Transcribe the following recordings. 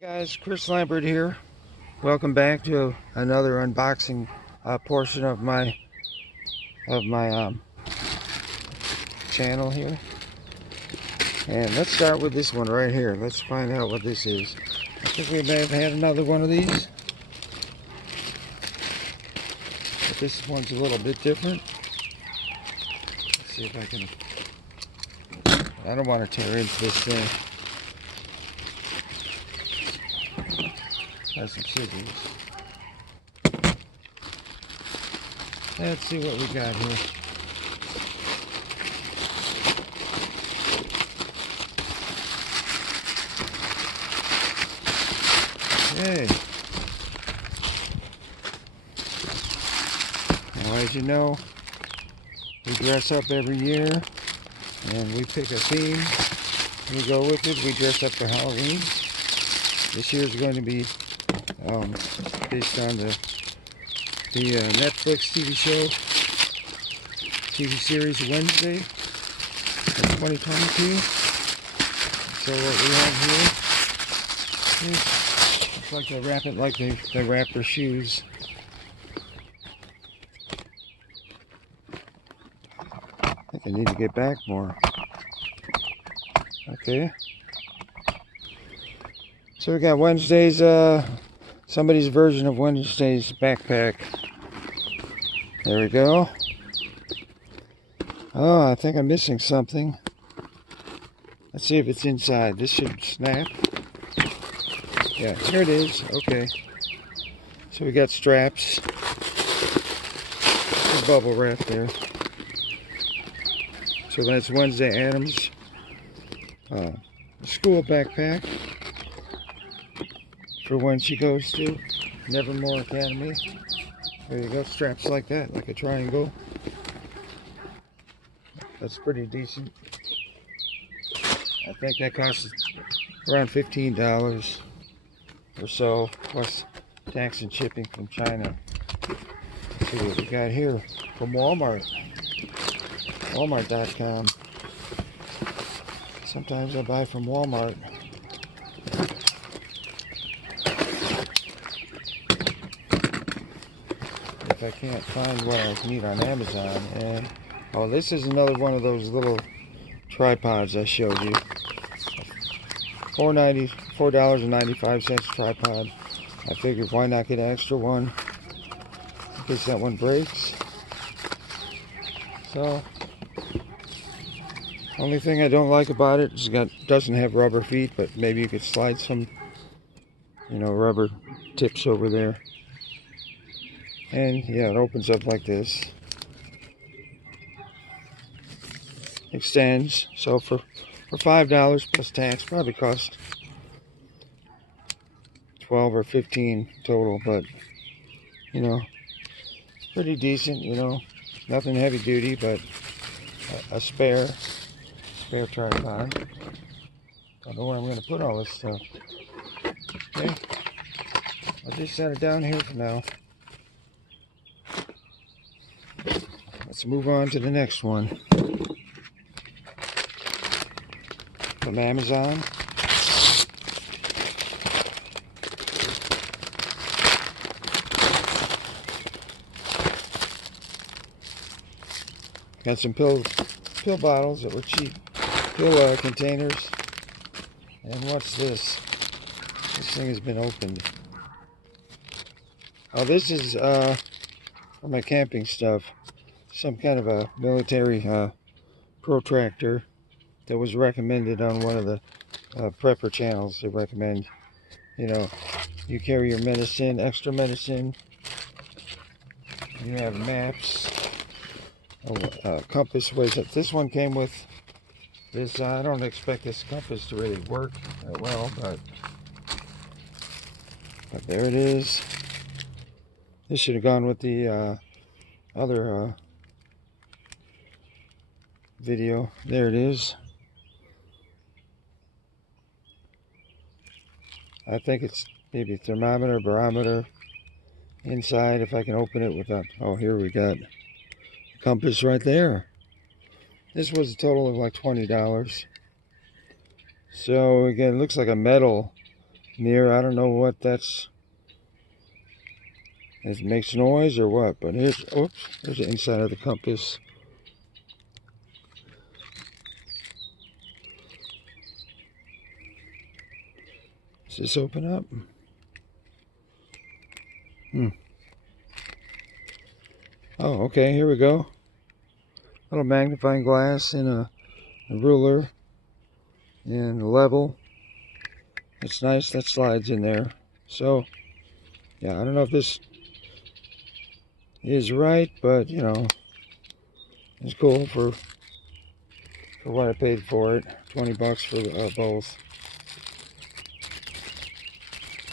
Guys, Chris Lambert here. Welcome back to another unboxing portion of my channel here. And let's start with this one right here. Let's find out what this is. I think we may have had another one of these, but this one's a little bit different. Let's see if I can. I don't want to tear into this thing. Has some scissors. Let's see what we got here. Okay. Now, as you know, we dress up every year, and we pick a theme. We go with it. We dress up for Halloween. This year is going to be based on the Netflix TV series Wednesday of 2022. So what we have here is, looks like they wrap it like they wrap their shoes. I think I need to get back more. Okay. So we got Wednesday's, somebody's version of Wednesday's backpack. There we go. Oh, I think I'm missing something. Let's see if it's inside. This should snap. Yeah, here it is. Okay. So we got straps. There's bubble wrap there. So that's Wednesday Addams school backpack for when she goes to Nevermore Academy. There you go, straps like that, like a triangle. That's pretty decent. I think that costs around $15 or so, plus tax and shipping from China. Let's see what we got here from Walmart. Walmart.com. Sometimes I buy from Walmart. If I can't find what I need on Amazon. And oh, this is another one of those little tripods I showed you. $4.95 tripod. I figured why not get an extra one in case that one breaks. So, only thing I don't like about it is doesn't have rubber feet, but maybe you could slide some, rubber tips over there. And yeah, it opens up like this. Extends. So for $5 plus tax, probably cost 12 or 15 total, but pretty decent, nothing heavy duty, but a spare tripod. Don't know where I'm going to put all this stuff. Okay, I'll just set it down here for now. Let's move on to the next one. From Amazon. Got some pill bottles that were cheap. Pill containers. And what's this? This thing has been opened. Oh, this is for my camping stuff. Some kind of a military protractor that was recommended on one of the prepper channels. They recommend, you carry your medicine, extra medicine. You have maps. Compass weighs up. This one came with this. I don't expect this compass to really work that well, but there it is. This should have gone with the other video. There it is. I think it's maybe thermometer, barometer inside. If I can open it without. Oh, here we got compass right there. This was a total of like $20. So again, it looks like a metal mirror. I don't know what that's. It makes noise or what, but here's, oops, there's the inside of the compass. Does this open up? Oh, okay, here we go. Little magnifying glass and a ruler and a level. It's nice, that slides in there. So, yeah, I don't know if this is right, but, you know, it's cool for what I paid for it. 20 bucks for both.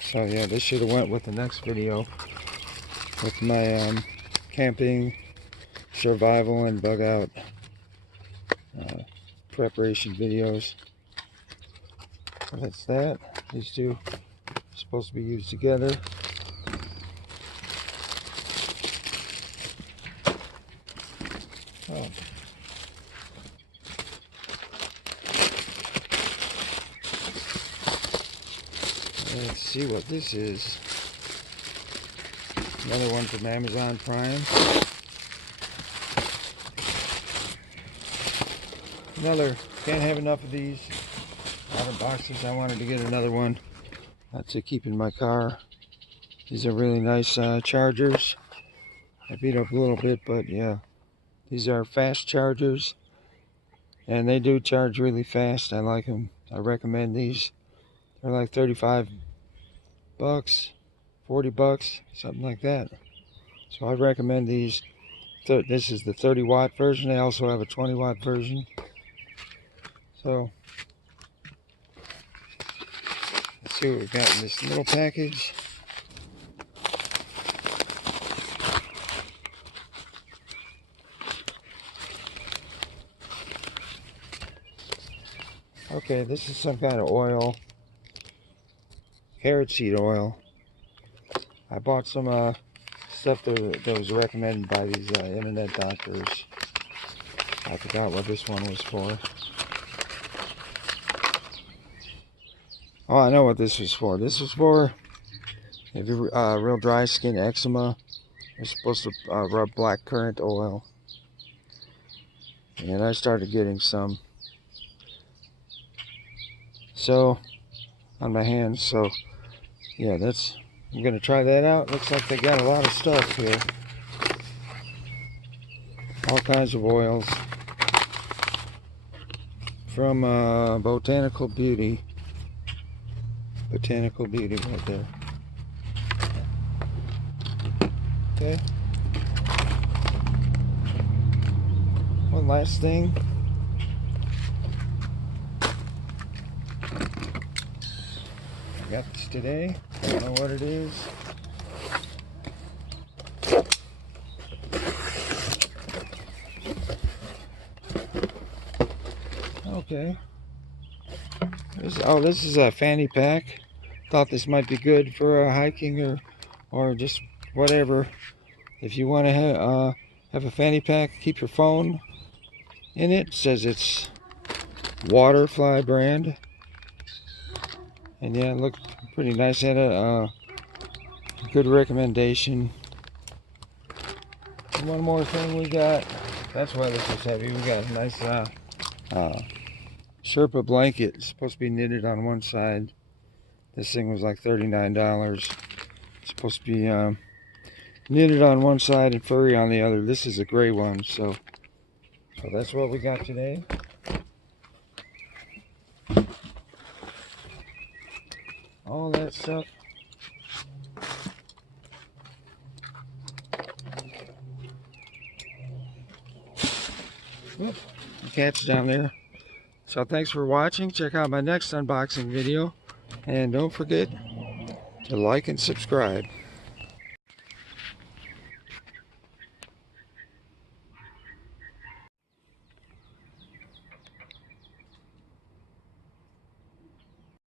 So, yeah, this should have went with the next video with my camping, survival, and bug out preparation videos. So that's that. These two are supposed to be used together. Oh. Let's see what this is. Another one from Amazon Prime. Another, can't have enough of these outer boxes. I wanted to get another one to keep in my car. These are really nice chargers. I beat up a little bit, but yeah. These are fast chargers, and they do charge really fast. I like them. I recommend these. They're like 35 bucks, 40 bucks, something like that. So I recommend these. This is the 30 watt version. They also have a 20 watt version. So let's see what we got in this little package. Okay, this is some kind of oil. Carrot seed oil. I bought some stuff that was recommended by these internet doctors. I forgot what this one was for. Oh, I know what this was for. This was for if you're real dry skin, eczema. You're supposed to rub black currant oil. And I started getting some. So, on my hands. So, yeah, I'm going to try that out. Looks like they got a lot of stuff here. All kinds of oils. From Botanical Beauty. Botanical Beauty right there. Okay. One last thing. I got this today. I don't know what it is. Okay. This is a fanny pack. Thought this might be good for hiking or just whatever. If you want to have a fanny pack, keep your phone in it. It says it's Waterfly brand. And yeah, it looked pretty nice. Had a good recommendation. And one more thing we got. That's why this is heavy. We got a nice Sherpa blanket. It's supposed to be knitted on one side. This thing was like $39. It's supposed to be knitted on one side and furry on the other. This is a gray one, so that's what we got today. All that stuff. Whoop, the cat's down there. So thanks for watching. Check out my next unboxing video. And don't forget to like and subscribe.